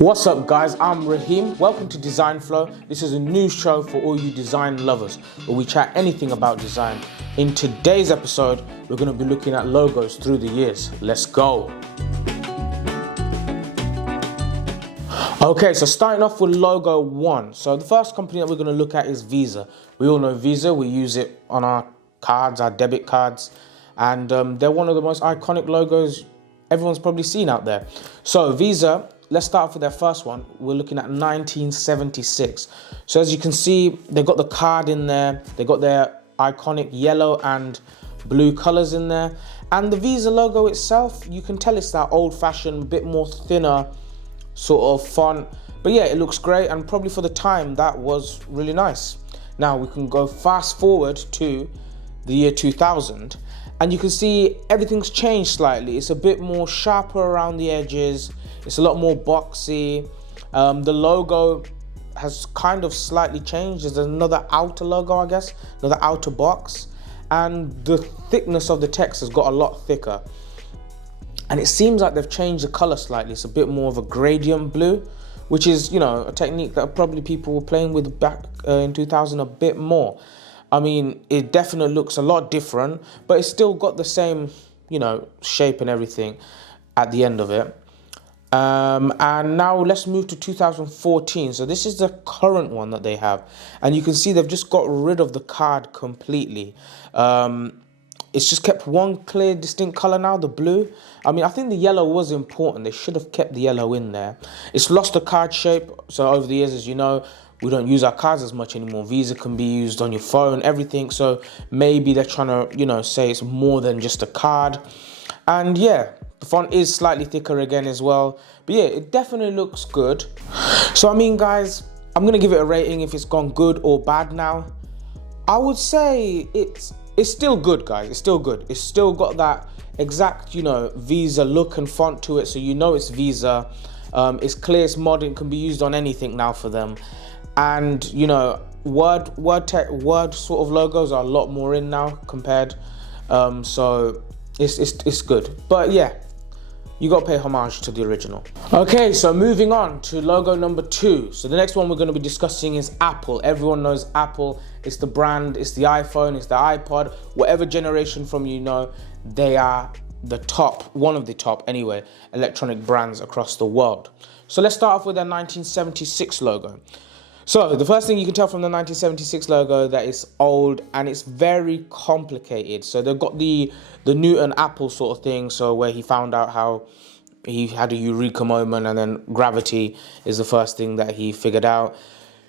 What's up guys, I'm Raheem. Welcome to Design Flow. This is a new show for all you design lovers where we chat anything about design. In today's episode, we're going to be looking at logos through the years. Let's go. Okay, so starting off with logo 1. So the first company that we're going to look at is Visa. We all know Visa. We use it on our cards, our debit cards. And they're one of the most iconic logos everyone's probably seen out there. So Visa, let's start off with their first one. We're looking at 1976. So as you can see, they've got the card in there. They got their iconic yellow and blue colors in there. And the Visa logo itself, you can tell it's that old-fashioned, bit more thinner sort of font. But yeah, it looks great, and probably for the time, that was really nice. Now we can go fast forward to the year 2000, and you can see everything's changed slightly. It's a bit more sharper around the edges. It's a lot more boxy. The logo has kind of slightly changed. There's another outer logo, I guess, another outer box. And the thickness of the text has got a lot thicker. And it seems like they've changed the color slightly. It's a bit more of a gradient blue, which is, a technique that probably people were playing with back in 2000 a bit more. I mean, it definitely looks a lot different, but it's still got the same, shape and everything at the end of it. And now let's move to 2014. So this is the current one that they have. And you can see they've just got rid of the card completely. It's just kept one clear, distinct color now, the blue. I mean, I think the yellow was important. They should have kept the yellow in there. It's lost the card shape. So over the years, as you know, we don't use our cards as much anymore. Visa can be used on your phone, everything. So maybe they're trying to, say it's more than just a card. And yeah, the font is slightly thicker again as well. But yeah, it definitely looks good. So I mean, guys, I'm going to give it a rating if it's gone good or bad now. I would say it's still good, guys. It's still good. It's still got that exact, Visa look and font to it. So it's Visa. It's clear, it's modern, can be used on anything now for them. And, word sort of logos are a lot more in now compared. So it's good. But yeah, you got to pay homage to the original. Okay, so moving on to logo number 2. So the next one we're going to be discussing is Apple. Everyone knows Apple. It's the brand, it's the iPhone, it's the iPod. Whatever generation from they are the top, one of the top anyway, electronic brands across the world. So let's start off with their 1976 logo. So the first thing you can tell from the 1976 logo that it's old and it's very complicated. So they've got the Newton Apple sort of thing. So where he found out how he had a eureka moment, and then gravity is the first thing that he figured out.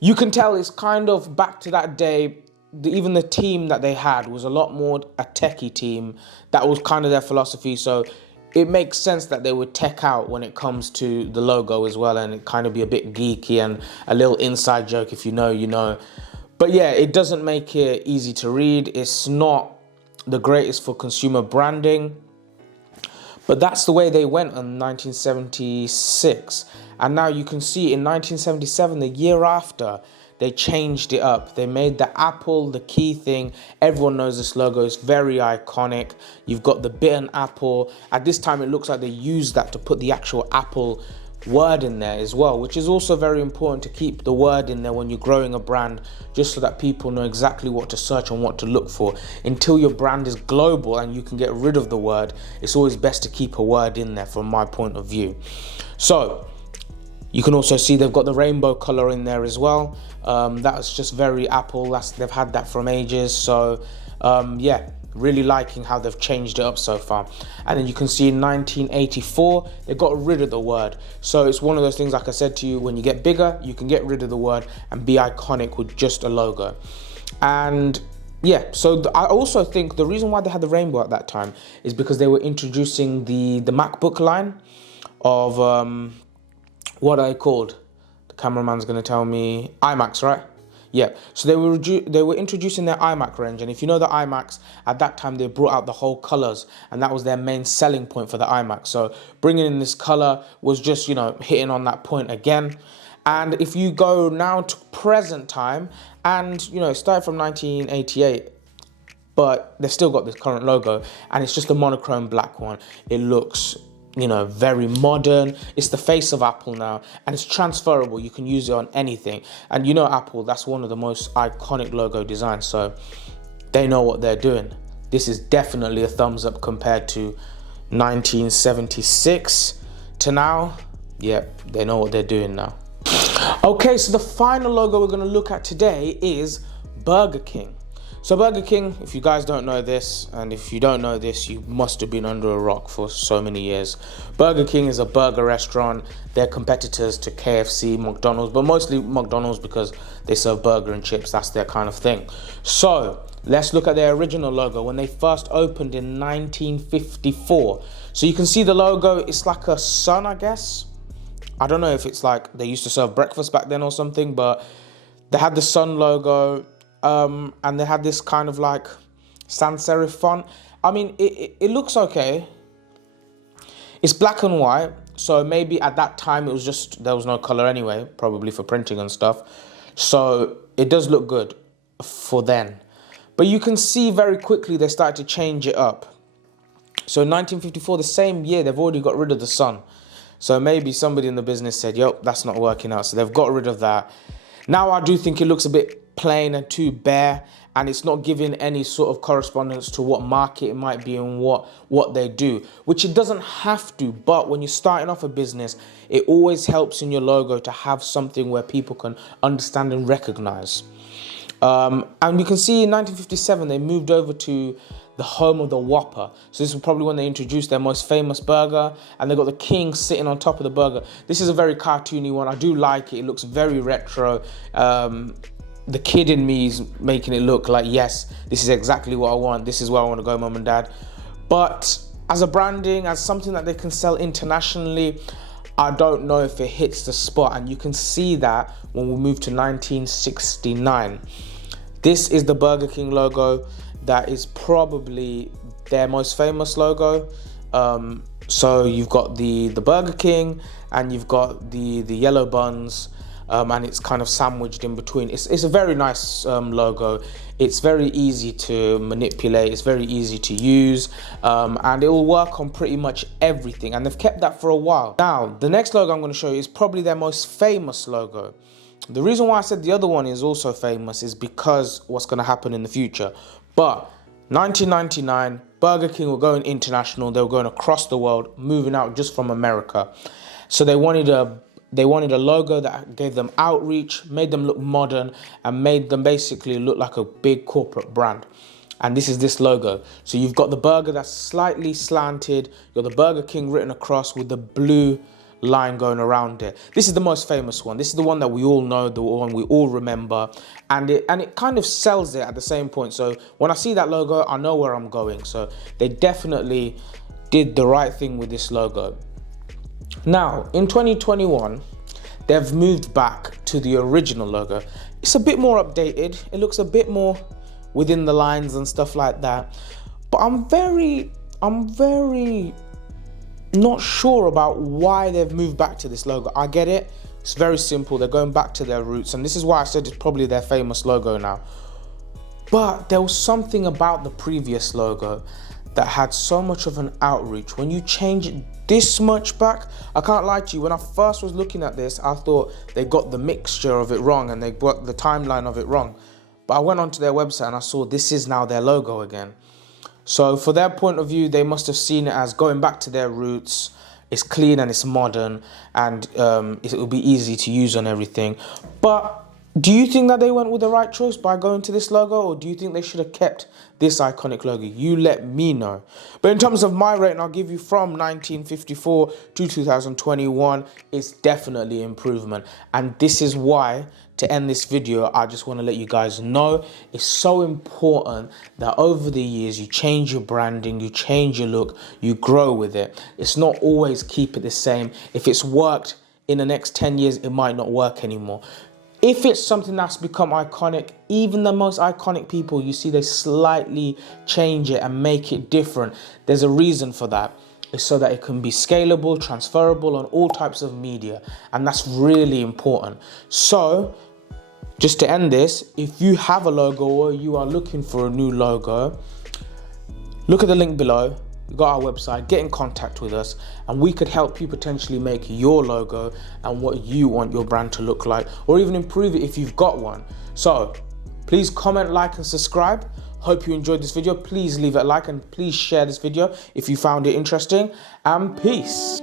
You can tell it's kind of back to that day. Even the team that they had was a lot more a techie team. That was kind of their philosophy. So it makes sense that they would tech out when it comes to the logo as well, and it kind of be a bit geeky and a little inside joke. If you know, you know. But yeah, it doesn't make it easy to read. It's not the greatest for consumer branding. But that's the way they went in 1976. And now you can see in 1977, the year after, they changed it up. They made the apple the key thing. Everyone knows this logo. It's very iconic. You've got the bitten apple. At this time, it looks like they used that to put the actual apple word in there as well, which is also very important to keep the word in there when you're growing a brand, just so that people know exactly what to search and what to look for. Until your brand is global and you can get rid of the word, it's always best to keep a word in there from my point of view. So you can also see they've got the rainbow color in there as well. That's just very Apple. They've had that from ages. So yeah, really liking how they've changed it up so far. And then you can see in 1984, they got rid of the word. So it's one of those things, like I said to you, when you get bigger, you can get rid of the word and be iconic with just a logo. And yeah, so I also think the reason why they had the rainbow at that time is because they were introducing the MacBook line of what are they called? The cameraman's going to tell me iMacs, right? Yeah, so they were introducing their iMac range, and if you know the iMacs, at that time they brought out the whole colors, and that was their main selling point for the iMac. So bringing in this color was just, hitting on that point again. And if you go now to present time, and, it started from 1988, but they've still got this current logo, and it's just a monochrome black one. It looks you know, very modern. It's the face of Apple now, and it's transferable. You can use it on anything. And you know, Apple, that's one of the most iconic logo designs, so they know what they're doing. This is definitely a thumbs up compared to 1976 to now. Yep, they know what they're doing now. Okay, so the final logo we're going to look at today is Burger King. So Burger King, if you guys don't know this, and if you don't know this, you must have been under a rock for so many years. Burger King is a burger restaurant. They're competitors to KFC, McDonald's, but mostly McDonald's because they serve burger and chips. That's their kind of thing. So let's look at their original logo when they first opened in 1954. So you can see the logo. It's like a sun, I guess. I don't know if it's like they used to serve breakfast back then or something, but they had the sun logo. And they had this kind of like sans serif font. I mean, it looks okay. It's black and white, so maybe at that time it was just, there was no color anyway, probably for printing and stuff. So it does look good for then. But you can see very quickly they started to change it up. So in 1954, the same year, they've already got rid of the sun. So maybe somebody in the business said, yo, that's not working out. So they've got rid of that. Now I do think it looks a bit plain and too bare, and it's not giving any sort of correspondence to what market it might be and what they do, which it doesn't have to. But when you're starting off a business, it always helps in your logo to have something where people can understand and recognize. And you can see in 1957 they moved over to the home of the Whopper. So this was probably when they introduced their most famous burger, and they got the king sitting on top of the burger. This is a very cartoony one. I do like it. It looks very retro. The kid in me is making it look like, yes, this is exactly what I want. This is where I want to go, mum and dad. But as a branding, as something that they can sell internationally, I don't know if it hits the spot. And you can see that when we move to 1969. This is the Burger King logo. That is probably their most famous logo. So you've got the Burger King, and you've got the yellow buns, and it's kind of sandwiched in between. It's a very nice logo. It's very easy to manipulate. It's very easy to use, and it will work on pretty much everything. And they've kept that for a while. Now, the next logo I'm going to show you is probably their most famous logo. The reason why I said the other one is also famous is because what's going to happen in the future. But 1999, Burger King were going international. They were going across the world, moving out just from America. So they wanted a logo that gave them outreach, made them look modern, and made them basically look like a big corporate brand. And this is this logo. So you've got the burger that's slightly slanted. You've got the Burger King written across with the blue line going around it. This is the most famous one. This is the one that we all know, the one we all remember, and it kind of sells it at the same point. So when I see that logo, I know where I'm going. So they definitely did the right thing with this logo. Now in 2021, they've moved back to the original logo. It's a bit more updated. It looks a bit more within the lines and stuff like that. But I'm very not sure about why they've moved back to this logo. I get it. It's very simple. They're going back to their roots, and this is why I said it's probably their famous logo now. But there was something about the previous logo that had so much of an outreach. When you change it this much back, I can't lie to you, when I first was looking at this, I thought they got the mixture of it wrong and they got the timeline of it wrong. But I went onto their website and I saw this is now their logo again. So for their point of view, they must have seen it as going back to their roots. It's clean and it's modern, and it will be easy to use on everything. But do you think that they went with the right choice by going to this logo, or do you think they should have kept this iconic logo? You let me know. But in terms of my rating, I'll give you from 1954 to 2021. It's definitely improvement. And this is why, to end this video, I just want to let you guys know it's so important that over the years you change your branding, you change your look, you grow with it. It's not always keep it the same. If it's worked in the next 10 years, it might not work anymore. If it's something that's become iconic, even the most iconic people, you see they slightly change it and make it different. There's a reason for that. It's so that it can be scalable, transferable on all types of media. And that's really important. So just to end this, if you have a logo or you are looking for a new logo, look at the link below. you got our website, get in contact with us, and we could help you potentially make your logo and what you want your brand to look like, or even improve it if you've got one. So please comment, like, and subscribe. Hope you enjoyed this video. Please leave it a like and please share this video if you found it interesting, and peace.